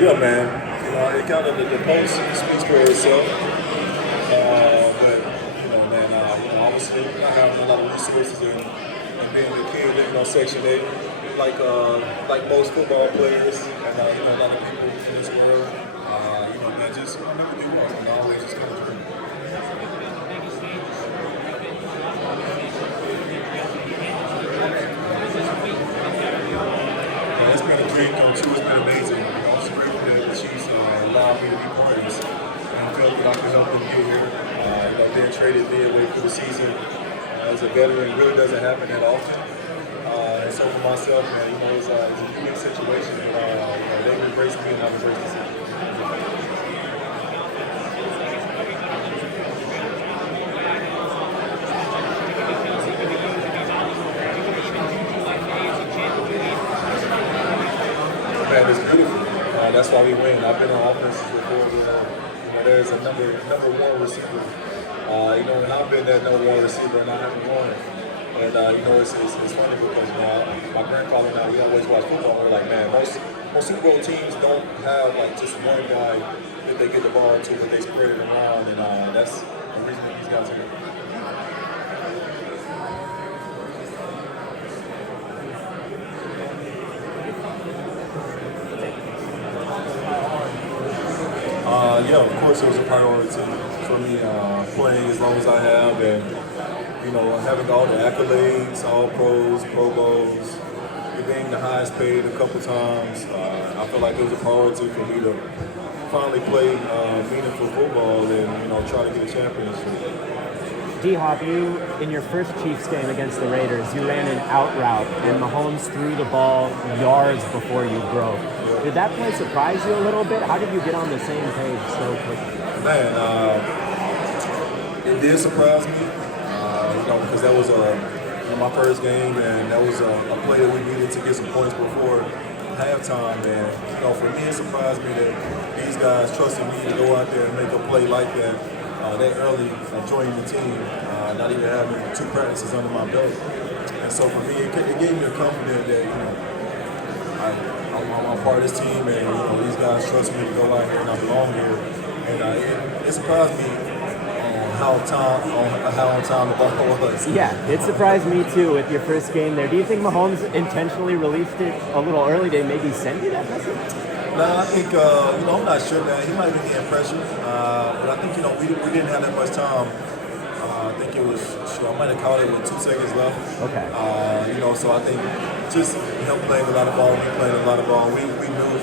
Yeah, man. It kind of the post speaks for itself. But man, obviously not having a lot of resources and being a kid, Section 8, like most football players, and a lot of people in this world, man, just never give up, always just come through. It's been a dream come true. It's been amazing. I'm just grateful that the Chiefs allowed me to be part of this. And I felt that I could help them get here. Being traded midway through the season as a veteran really doesn't happen that often. And so for myself, man, it's a unique situation. They've embraced me and I've embraced the city. Man, it's beautiful. That's why we win. I've been on offenses before. There's a number one receiver. And I've been that number one receiver, and I haven't won. And it's funny because my grandfather and I, we always watch football. We're like, man, most Super Bowl teams don't have like just one guy that they get the ball to, but they spread it around, and that's the reason that these guys are here. Of course, it was a priority for me playing as long as I have, and having all the accolades, all pros, Pro Bowls, being the highest paid a couple times. I feel like it was a priority for me to finally play meaningful football and try to get a championship. D-Hop, you, in your first Chiefs game against the Raiders, you ran an out route, and Mahomes threw the ball yards before you broke. Did that play surprise you a little bit? How did you get on the same page so quickly? Man, it did surprise me, because that was my first game, and that was a play that we needed to get some points before halftime. And for me, it surprised me that these guys trusted me to go out there and make a play like that early, joining the team, not even having 2 practices under my belt. And so for me, it gave me a confidence that I'm part of this team, and these guys trust me to go out here and I belong here. And it surprised me how on time the ball was. Yeah, it surprised me too with your first game there. Do you think Mahomes intentionally released it a little early to maybe send you that message? I think I'm not sure, man. He might have been getting pressure, but I think we didn't have that much time. I think it was I might have caught it with 2 seconds left. Okay. So I think just him playing a lot of ball, we playing a lot of ball. We knew,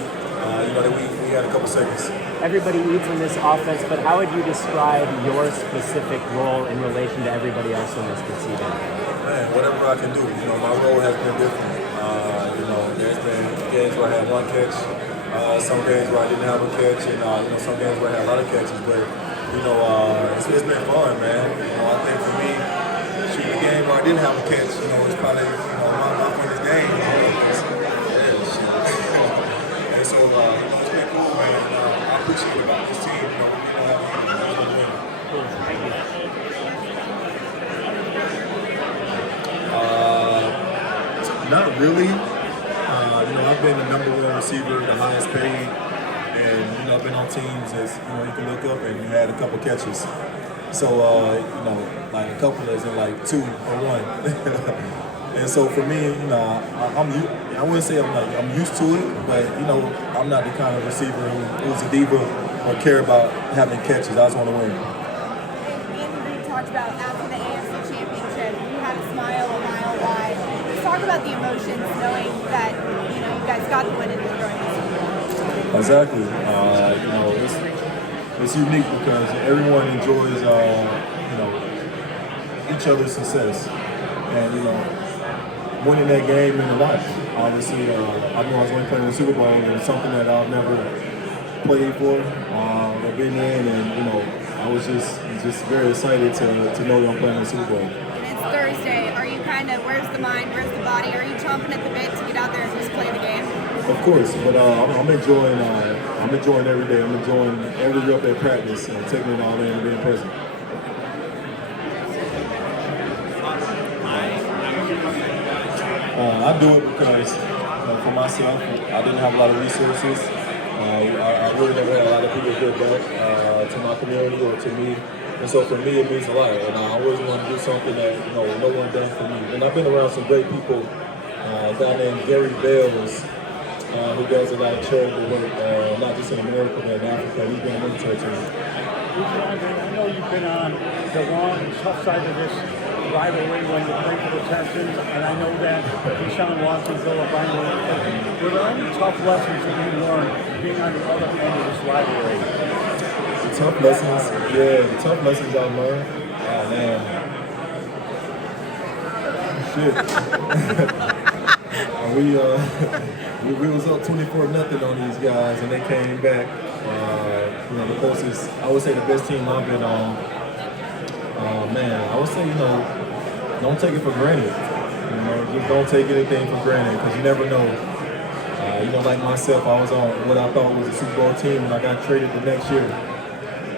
that we had a couple seconds. Everybody eats in this offense, but how would you describe your specific role in relation to everybody else in this proceeding? Man, whatever I can do. My role has been different. There's been games where I had 1 catch, some games where I didn't have a catch, and some games where I had a lot of catches. But it's been fun, man. I think for me, the game where I didn't have a catch, it's probably my funnest game. And so it's been cool, man. I appreciate about this team. Not really. I've been the number 1 receiver, the highest paid, and I've been on teams as you can look up and you had a couple catches. So like a couple is in like 2 or 1. And so for me, I wouldn't say I'm used to it, but I'm not the kind of receiver who's a diva or care about having catches. I just want to win. Andy Reid talked about after the AFC Championship, you had a smile a mile wide. Let's talk about the emotions, knowing that you guys got the win and you're going to Super Bowl. Exactly. It's unique because everyone enjoys each other's success, and winning that game meant a lot. Obviously, I knew I was going to play in the Super Bowl, and it's something that I've never played for, or been in, and I was just very excited to know that I'm playing in the Super Bowl. And it's Thursday. Are you where's the mind, where's the body? Are you chomping at the bit to get out there and just play the game? Of course, but I'm enjoying every day. I'm enjoying every rep at practice and taking it all in and being present. I do it because for myself, I didn't have a lot of resources. I really never had a lot of people give back to my community or to me. And so for me, it means a lot. And I always want to do something that no one done for me. And I've been around some great people. A guy named Gary Bales, who does a lot of charitable work, not just in America but in Africa. He's been a mentor to me. I know you've been on the wrong and tough side of this rivalry when you played for the Texans, and I know that Deshaun Watson, Bill O'Brien, were there any tough lessons that you learned being on the other end of this rivalry? The tough lessons, the tough lessons I learned. Oh man, shit. we was up 24-0 on these guys, and they came back. The closest, I would say, the best team I've been on. Man, I would say, don't take it for granted. Just don't take anything for granted, because you never know. Like myself, I was on what I thought was a Super Bowl team, and I got traded the next year.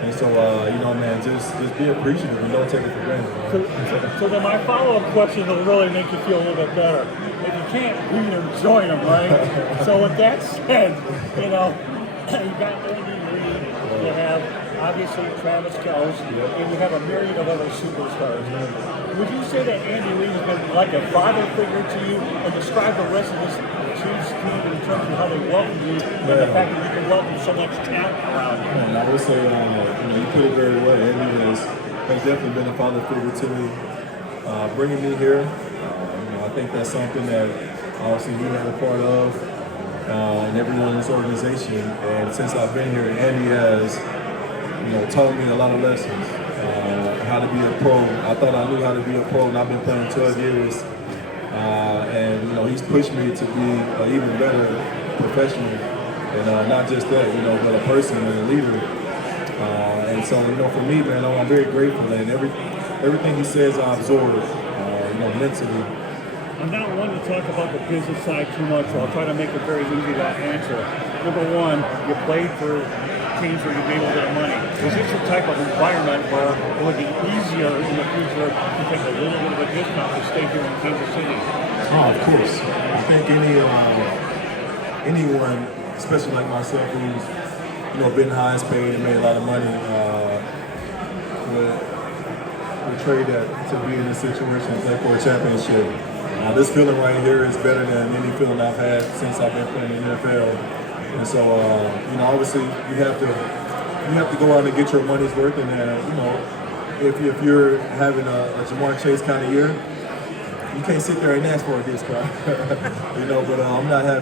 And so, man, just be appreciative and don't take it for granted. So then my follow-up question will really make you feel a little bit better. If you can't beat them, join them, right? So with that said, you got Andy Reid, you have obviously Travis Kelce, and you have a myriad of other superstars. Would you say that Andy Reid has been like a father figure to you, and describe the rest of this Chiefs team in terms of how they welcome you, and the fact that you can welcome so much talent around you? I would say, you put it very well. Andy has definitely been a father figure to me. Bringing me here, I think that's something that obviously we had a part of, and everyone in this organization. And since I've been here, Andy has, taught me a lot of lessons. How to be a pro. I thought I knew how to be a pro, and I've been playing 12 years. And he's pushed me to be an even better professional, and not just that, but a person and a leader. And so, for me, man, I'm very grateful, and everything he says I absorb, mentally. I'm not one to talk about the business side too much, so I'll try to make it very easy to answer. Number one, you played for teams where you made a little bit of money. Is this the type of environment where it would be easier in the future to take a little bit of a discount to stay here in Kansas City? Oh, of course. I think anyone, especially like myself, who's been highest paid and made a lot of money, would trade that to be in a situation and play for a championship. This feeling right here is better than any feeling I've had since I've been playing in the NFL. And so, obviously, you have to go out and get your money's worth. And if you're having a Jamar Chase kind of year, you can't sit there and ask for a discount. But I'm not a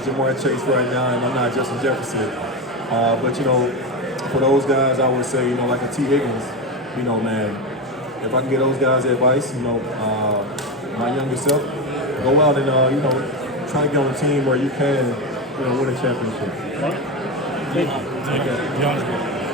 Jamar Chase right now, and I'm not Justin Jefferson. But for those guys, I would say, like a T. Higgins, man, if I can get those guys advice, my younger self, go out and try to get on a team where you can win a championship. Thank you.